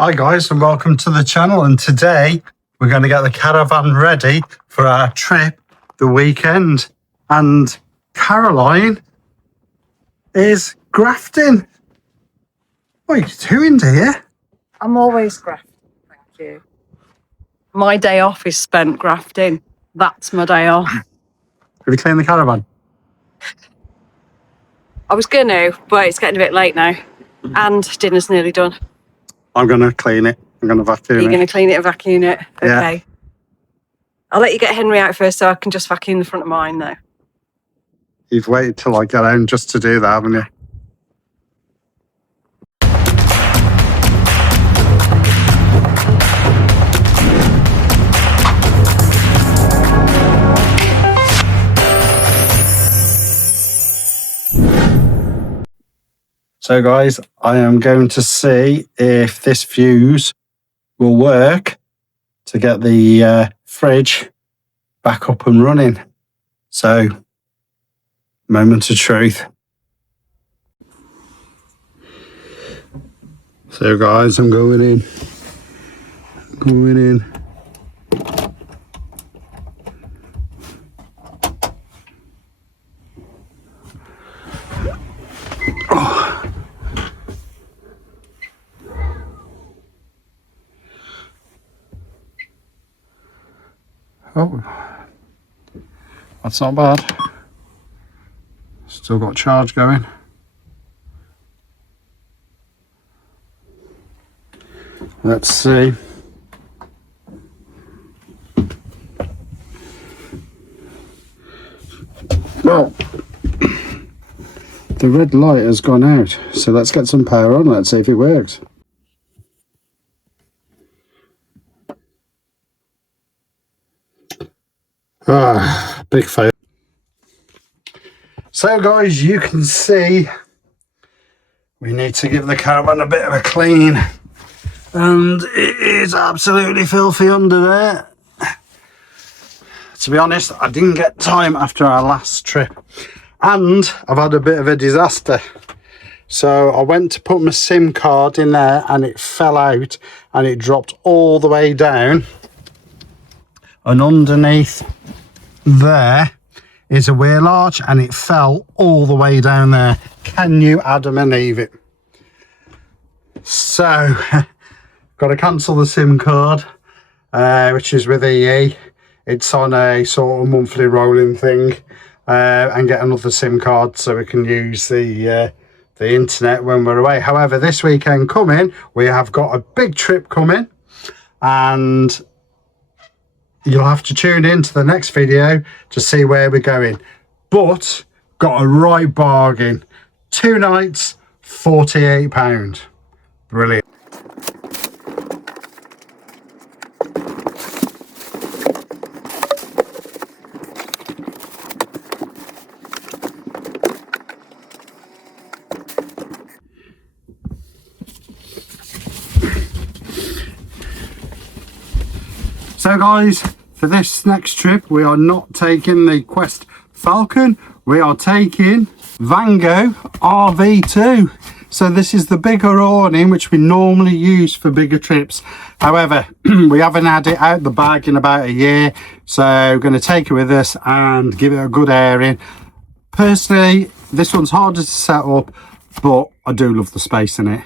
Hi guys and welcome to the channel, and today we're going to get the caravan ready for our trip the weekend, and Caroline is grafting. What are you doing, dear? I'm always grafting, thank you. My day off is spent grafting. That's my day off. Have you cleaned the caravan? I was gonna, but it's getting a bit late now. And dinner's nearly done. I'm going to clean it. I'm going to vacuum it. You're going to clean it and vacuum it? Okay. Yeah. I'll let you get Henry out first so I can just vacuum the front of mine though. You've waited till I get home just to do that, haven't you? So guys, I am going to see if this fuse will work to get the fridge back up and running. So, moment of truth. So guys, I'm going in. Oh, that's not bad. Still got charge going. Let's see. Well, the red light has gone out, so let's get some power on. Let's see if it works. Big fail. So guys, you can see we need to give the caravan a bit of a clean, and it is absolutely filthy under there. To be honest, I didn't get time after our last trip, and I've had a bit of a disaster. So I went to put my SIM card in there and it fell out and it dropped all the way down, and underneath there is a wheel arch and it fell all the way down there. Can you Adam and Eve it? So got to cancel the SIM card, which is with EE. It's on a sort of monthly rolling thing, and get another SIM card so we can use the internet when we're away. However, this weekend coming, we have got a big trip coming, and you'll have to tune in to the next video to see where we're going. But got a right bargain. 2 nights, £48. Brilliant. So guys, for this next trip, we are not taking the Quest Falcon, we are taking Vango RV2. So this is the bigger awning which we normally use for bigger trips. However, we haven't had it out the bag in about a year, so we're going to take it with us and give it a good airing. Personally, this one's harder to set up, but I do love the space in it.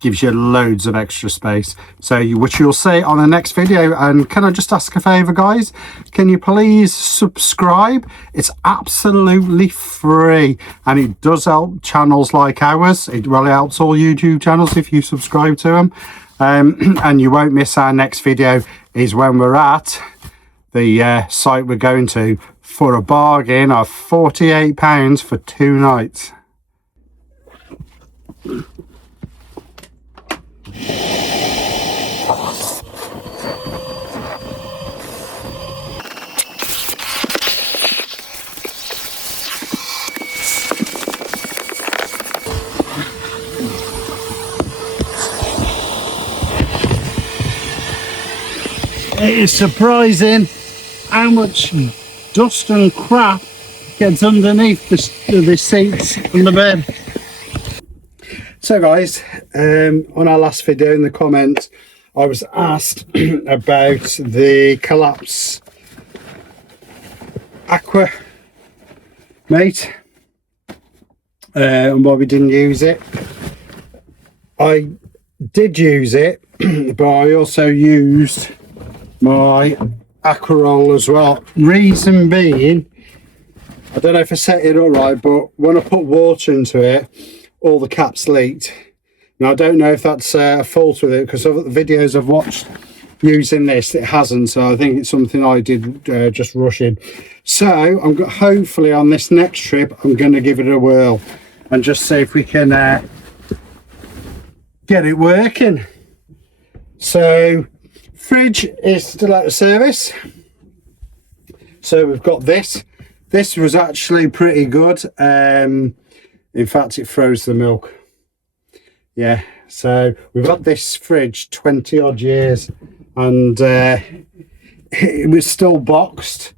Gives you loads of extra space, so which you'll see on the next video. And can I just ask a favor, guys? Can you please subscribe? It's absolutely free, and it does help channels like ours. It really helps all YouTube channels if you subscribe to them, and you won't miss our next video. Is when we're at the site we're going to for a bargain of £48 for 2 nights. It is surprising how much dust and crap gets underneath the seats and the bed. So guys, on our last video in the comments, I was asked about the Colapz Aqua Mate and why we didn't use it. I did use it, but I also used my Aqua Roll as well. Reason being, I don't know if I set it all right, but when I put water into it, all the caps leaked. Now I don't know if that's a fault with it, because of the videos I've watched using this, it hasn't. So I think it's something I did just rushing. So I'm hopefully on this next trip, I'm going to give it a whirl and just see if we can get it working. So fridge is still out of service. So we've got this. This was actually pretty good. In fact, it froze the milk. Yeah, so we've got this fridge 20 odd years, and it was still boxed.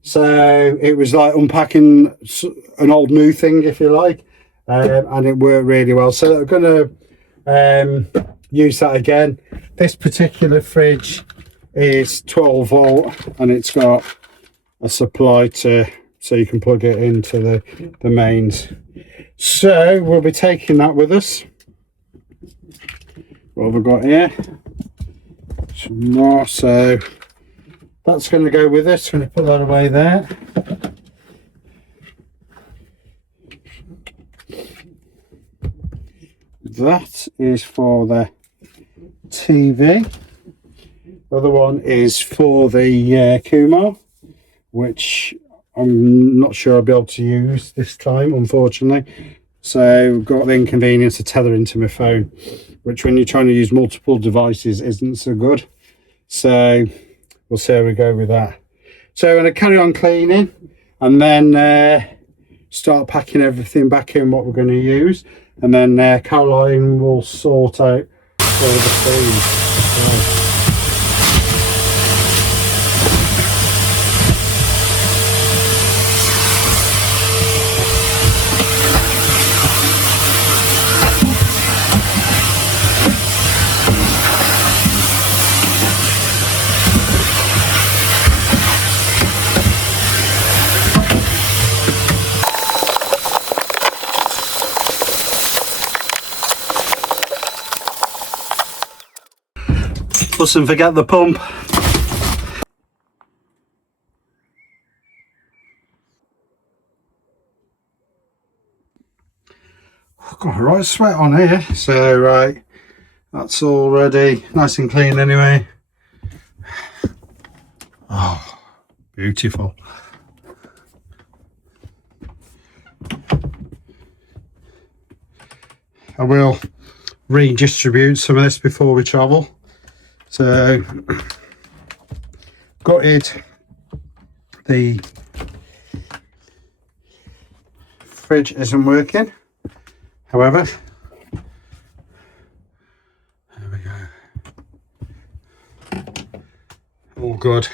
So it was like unpacking an old new thing, if you like, and it worked really well. So we're going to use that again. This particular fridge is 12 volt, and it's got a supply to, so you can plug it into the mains. So we'll be taking that with us. What have we got here? Some more. So that's going to go with us. Going to put that away there. That is for the TV. The other one is for the Kumar, which I'm not sure I'll be able to use this time, unfortunately. So I've got the inconvenience of tethering to my phone, which when you're trying to use multiple devices isn't so good. So we'll see how we go with that. So I'm going to carry on cleaning and then start packing everything back in what we're going to use. And then Caroline will sort out all the things. Mustn't forget the pump. I've got a right sweat on here, so right, that's already nice and clean anyway. Oh, beautiful. I will redistribute some of this before we travel. So, gutted the fridge isn't working. However, there we go. All good.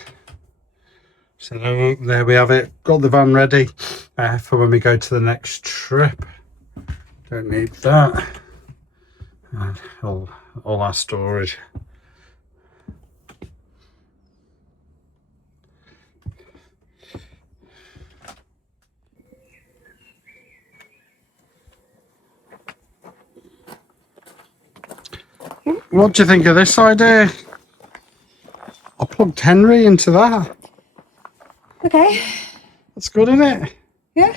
So there we have it. Got the van ready for when we go to the next trip. Don't need that. And all our storage. What do you think of this idea? I plugged Henry into that. Okay. That's good, isn't it? Yeah.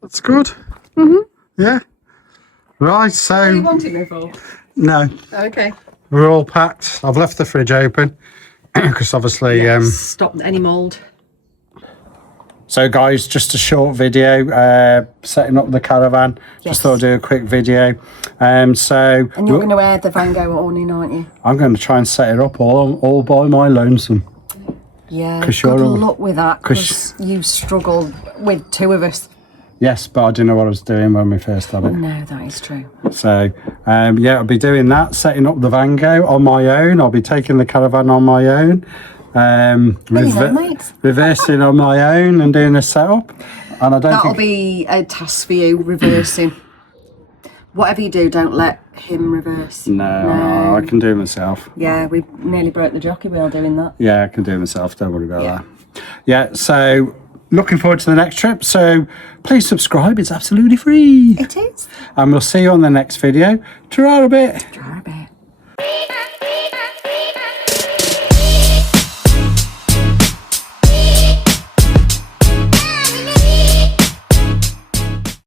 That's good. Mm-hmm. Yeah. Right, so... What do you want it me for? No. Okay. We're all packed. I've left the fridge open because obviously... Stop any mould. So guys, just a short video setting up the caravan. Yes. Just thought I'd do a quick video. And you're going to wear the Vango awning, aren't you? I'm going to try and set it up all by my lonesome. Yeah, good luck with that, because you struggled with two of us. Yes, but I didn't know what I was doing when we first had it. No, that is true. So, yeah, I'll be doing that, setting up the Vango on my own. I'll be taking the caravan on my own. Reversing on my own and doing a setup, and I don't that'll be a task for you, reversing. Whatever you do, don't let him reverse. No, I can do it myself. Yeah, we nearly broke the jockey wheel doing that. Yeah, I can do it myself. Don't worry about that. Yeah, so looking forward to the next trip. So please subscribe. It's absolutely free. It is. And we'll see you on the next video. Ta-ra a bit.